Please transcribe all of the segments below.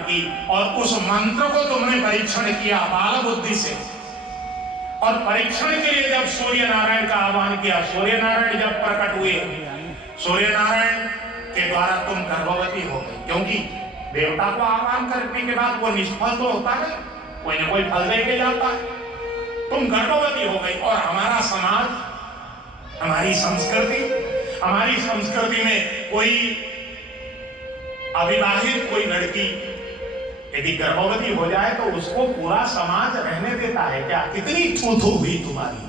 की और उस मंत्र को तुमने परीक्षण किया बाल बुद्धि से। और परीक्षण के लिए जब सूर्य नारायण का आह्वान किया, सूर्य नारायण जब प्रकट हुए, सूर्य नारायण के द्वारा तुम गर्भवती हो गई। क्योंकि देवता को आह्वान करने के बाद वो निष्फल तो होता है, कोई ना कोई फल दे के जाता है। तुम गर्भवती हो गई। और हमारा समाज, हमारी संस्कृति में कोई अविवाहित कोई लड़की यदि गर्भवती हो जाए तो उसको पूरा समाज रहने देता है क्या? कितनी थू-थू हुई तुम्हारी,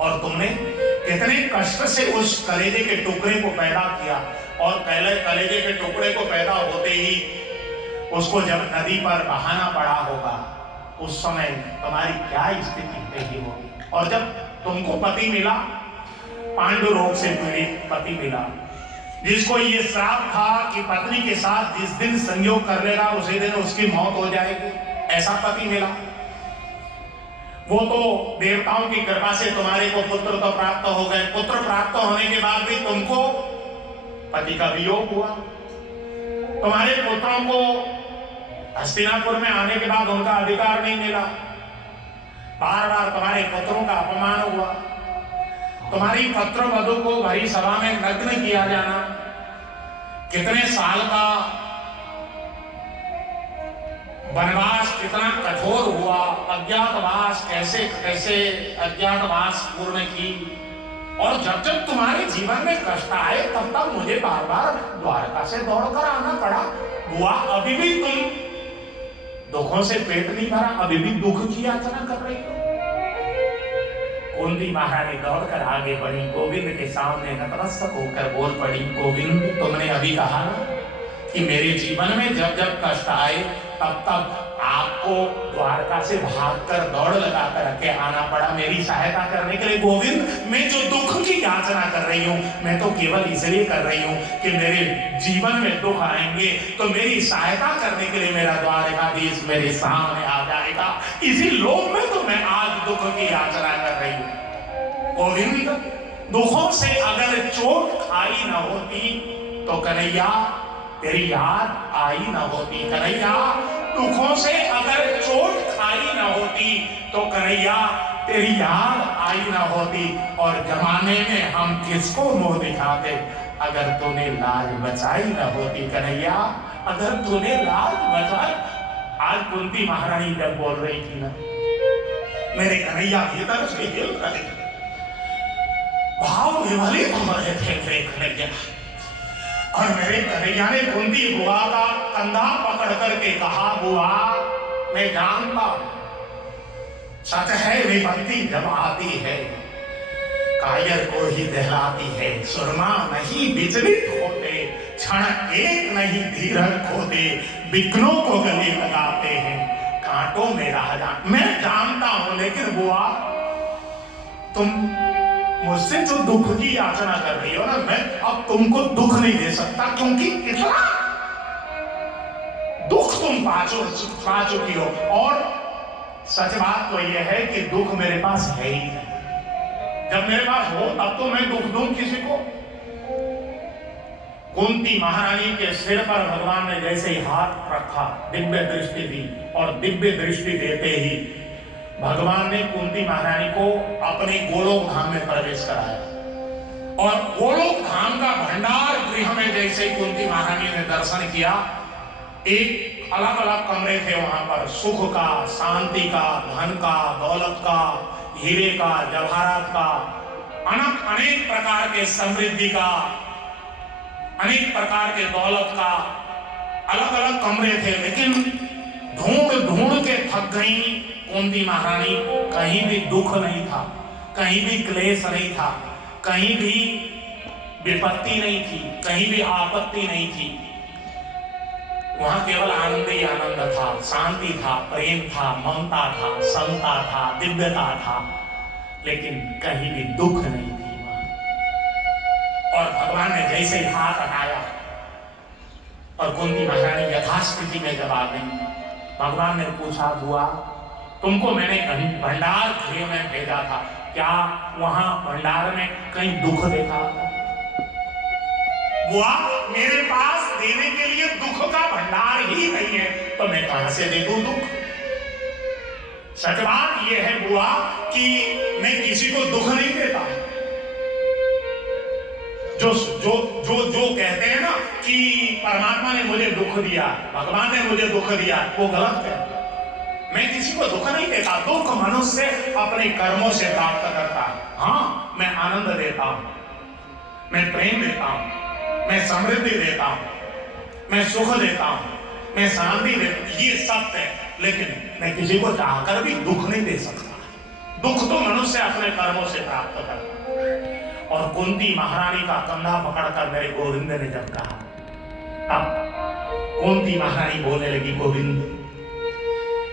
और तुमने कितने कष्ट से उस कलेजे के टुकड़े को पैदा किया। और पहले कलेजे के टुकड़े को पैदा होते ही उसको जब नदी पर बहाना पड़ा होगा, उस समय तुम्हारी क्या स्थिति रही होगी। और जब तुमको पति मिला, पांडु रोग से पीड़ित पति मिला, जिसको ये श्राप था कि पत्नी के साथ जिस दिन संयोग कर लेगा उसी दिन उसकी मौत हो जाएगी, ऐसा पति मिला। वो तो देवताओं की कृपा से तुम्हारे को पुत्र तो प्राप्त हो गए। पुत्र प्राप्त होने के बाद भी तुमको पति का वियोग हुआ। तुम्हारे पुत्रों को हस्तिनापुर में आने के बाद उनका अधिकार नहीं मिला। बार बार तुम्हारे पुत्रों का अपमान हुआ। तुम्हारी पुत्र वधू को भरी सभा में नग्न किया जाना, कितने साल का वनवास कितना कठोर हुआ, अज्ञातवास कैसे कैसे अज्ञातवास पूर्ण की। और जब जब तुम्हारे जीवन में कष्ट आए तब तब मुझे बार बार द्वारका से दौड़कर आना पड़ा। बुआ, अभी भी तुम दुखों से पेट नहीं भरा, अभी भी दुख की याचना कर रही हो। कुंती महारानी दौड़कर आगे बढ़ी, गोविंद के सामने नतमस्तक होकर बोल पड़ी, गोविंद, तुमने अभी कहा ना कि मेरे जीवन में जब जब कष्ट आए तब तब आपको द्वारका से भागकर दौड़ लगाकर के आना पड़ा मेरी सहायता करने के लिए। गोविंद, मैं जो दुख की याचना कर रही हूँ मैं तो केवल इसलिए कर रही हूँ कि मेरे जीवन में दुख आएंगे तो मेरी सहायता करने के लिए मेरा द्वारकाधीश मेरे सामने आ जाएगा। इसी लोभ में तो मैं आज दुख की याचना कर रही हूँ। गोविंद, दुखों से अगर चोट खाई न होती तो कन्हैया तेरी याद आई न होती। कन्हैया, दुखों से अगर चोट खाई न होती तो कन्हैया तेरी याद आई न होती। और जमाने में हम किसको मुंह दिखाते अगर तूने लाज बचाई न होती। कन्हैया, अगर तूने लाज बचाई। आज कुंती महारानी जब बोल रही थी ना, मेरे कन्हैया भीतर से हिल रहे थे, भाव विवलित हो रहे थे मेरे कन्हैया। और मेरे कन्हैया ने कुंती बुआ का कंधा पकड़ करके कहा, बुआ, मैं जानता सच है विपत्ति जब आती है कायर को ही दहलाती है। सुरमा नहीं विचलित होते, क्षण एक नहीं धीरज खोते, विघ्नों को गले लगाते हैं, कांटों में राह जान। मैं जानता हूं, लेकिन बुआ तुम मुझसे जो दुख की याचना कर रही हो ना, मैं अब तुमको दुख नहीं दे सकता, क्योंकि इतना दुख तुम पा चुकी हो। और सच बात तो यह है कि दुख मेरे पास है ही नहीं। जब मेरे पास हो तब तो मैं दुख दूं किसी को। कुंती महारानी के सिर पर भगवान ने जैसे ही हाथ रखा, दिव्य दृष्टि दी, और दिव्य दृष्टि देते ही भगवान ने कुंती महारानी को अपने गोलोक धाम में प्रवेश कराया। और गोलोक धाम का भंडार गृह में जैसे ही कुंती महारानी ने दर्शन किया, एक अलग अलग कमरे थे वहां पर, सुख का, शांति का, धन का, दौलत का, हीरे का, जवाहरात का, अनेक प्रकार के समृद्धि का, अनेक प्रकार के दौलत का अलग अलग कमरे थे। लेकिन ढूंढ ढूंढ के थक गई कुंती महारानी। कहीं भी दुख नहीं था, कहीं भी क्लेश नहीं था, कहीं भी विपत्ति नहीं थी, कहीं भी आपत्ति नहीं थी। वहां केवल आनंद ही आनंद था, शांति था, प्रेम था, ममता था, समता था, दिव्यता था, लेकिन कहीं भी दुख नहीं थी वहां। और भगवान ने जैसे ही हाथ हटाया और कुंती महारानी यथास्थिति में जब आ गई, भगवान ने पूछा, हुआ तुमको मैंने भंडार गृह में भेजा था, क्या वहां भंडार में कहीं दुख देखा? बुआ मेरे पास देने के लिए दुख का भंडार ही नहीं है, तो मैं कहां से दे दूं दुख? सच बात यह है बुआ कि मैं किसी को दुख नहीं देता। जो जो जो जो कहते हैं ना कि परमात्मा ने मुझे दुख दिया, भगवान ने मुझे दुख दिया, वो गलत है। मैं किसी को दुख नहीं देता। दुख मनुष्य अपने कर्मों से प्राप्त करता है। हाँ, मैं आनंद देता हूं, मैं प्रेम देता हूं, मैं समृद्धि देता हूं, मैं सुख देता हूं, मैं शांति देता हूं, ये सत्य है। लेकिन मैं किसी को चाहकर भी दुख नहीं दे सकता। दुख तो मनुष्य अपने कर्मों से प्राप्त करता है। और कुंती महारानी का कंधा पकड़कर मेरे गोविंद ने जब कहा, अब कुंती महारानी बोलने लगी, गोविंद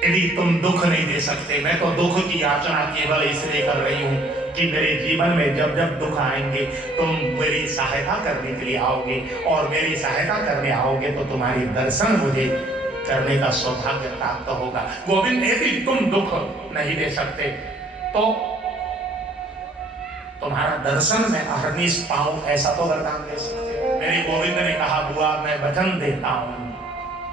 यदि तुम दुख नहीं दे सकते, मैं तो दुख की याचना केवल इसलिए कर रही हूं कि मेरे जीवन में जब जब दुख आएंगे तुम मेरी सहायता करने के लिए आओगे, और मेरी सहायता करने आओगे तो तुम्हारी दर्शन मुझे करने का सौभाग्य प्राप्त होगा। गोविंद यदि तुम दुख नहीं दे सकते तो तुम्हारा दर्शन मैं अहर्निश पाऊं, ऐसा तो वरदान दे सकते। मेरे गोविंद ने कहा, बुआ मैं वचन देता हूं,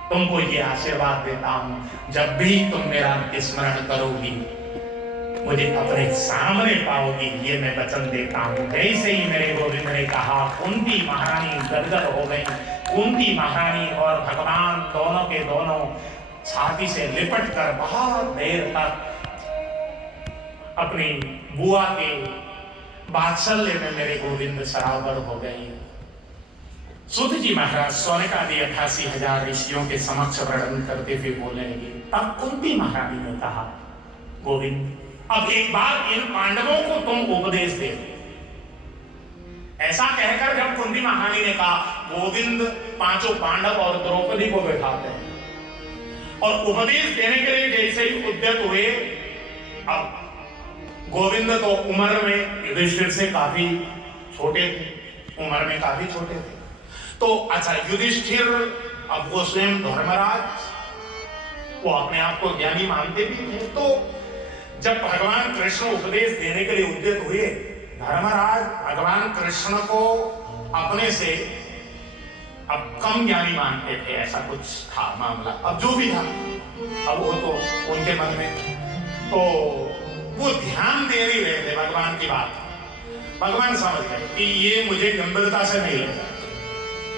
तुमको ये आशीर्वाद देता हूं, जब भी तुम मेरा स्मरण करोगी मुझे अपने सामने पाओगी, ये मैं वचन देता हूं। जैसे ही मेरे गोविंद ने कहा, कुंती महारानी गदगद हो गई। कुंती महारानी और भगवान दोनों के दोनों छाती से लिपट कर बहुत देर तक अपनी बुआ के वात्सल्य में मेरे गोविंद सरावर हो गई। सूत जी महाराज सौनकादि 88,000 ऋषियों के समक्ष वर्णन करते हुए बोलने लगे। तब कुंती महारानी ने कहा, गोविंद अब एक बार इन पांडवों को तुम उपदेश दे। ऐसा कहकर जब कुंती महारानी ने कहा, गोविंद पांचों पांडव और द्रौपदी को बैठाते हैं और उपदेश देने के लिए जैसे ही उद्यत हुए। अब गोविंद तो उम्र में युधिष्ठिर से काफी छोटे थे, उम्र में काफी छोटे थे। तो अच्छा, युधिष्ठिर अब वो स्वयं धर्मराज, वो अपने आप को ज्ञानी मानते भी थे। तो जब भगवान कृष्ण उपदेश देने के लिए उद्यत हुए, धर्मराज भगवान कृष्ण को अपने से अब कम ज्ञानी मानते थे, ऐसा कुछ था मामला। अब जो भी था, अब वो तो उनके मन में, तो वो ध्यान दे नहीं रहे थे भगवान की बात। भगवान समझ गए कि ये मुझे गंभीरता से नहीं लेगा,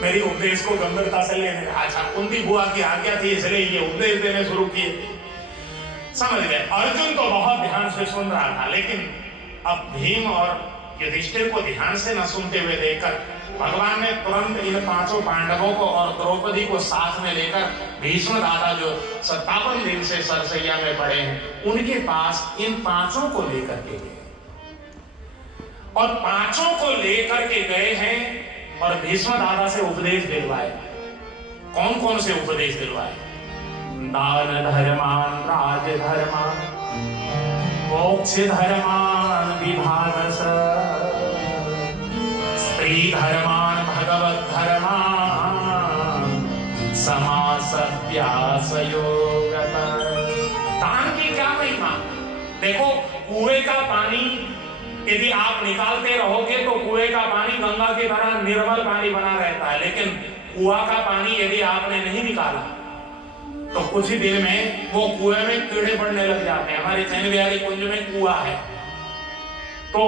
मेरी उपदेश को गंभीरता से लेने। अच्छा, कुंती बुआ की आज्ञा थी इसलिए ये उपदेश देने शुरू किए। समझ गए। अर्जुन तो बहुत ध्यान से सुन रहा था, लेकिन अब भीम और युधिष्ठिर को ध्यान से न सुनते हुए देखकर भगवान ने तुरंत इन पांचों पांडवों को और द्रौपदी को साथ में लेकर भीष्म दादा जो 57 दिन से सरसैया में पड़े हैं, उनके पास इन पांचों को लेकर के गए। और पांचों को लेकर के गए हैं और भीष्म दादा से उपदेश दिलवाए। कौन कौन से उपदेश दिलवाए? दान धर्मान राज धर्मान मोक्ष धर्मान विभागश स्त्री धर्मान भगवत धर्मान समासव्यास योगत। दान की क्या महिमा? देखो, कुएं का पानी यदि आप निकालते रहोगे तो कुएं का पानी गंगा की तरह निर्मल पानी बना रहता है, लेकिन कुआं का पानी यदि आपने नहीं निकाला तो कुछ ही दिन में वो कुएं में कीड़े पड़ने लग जाते हैं। हमारे चैन बिहारी कुंज में कुआं है, तो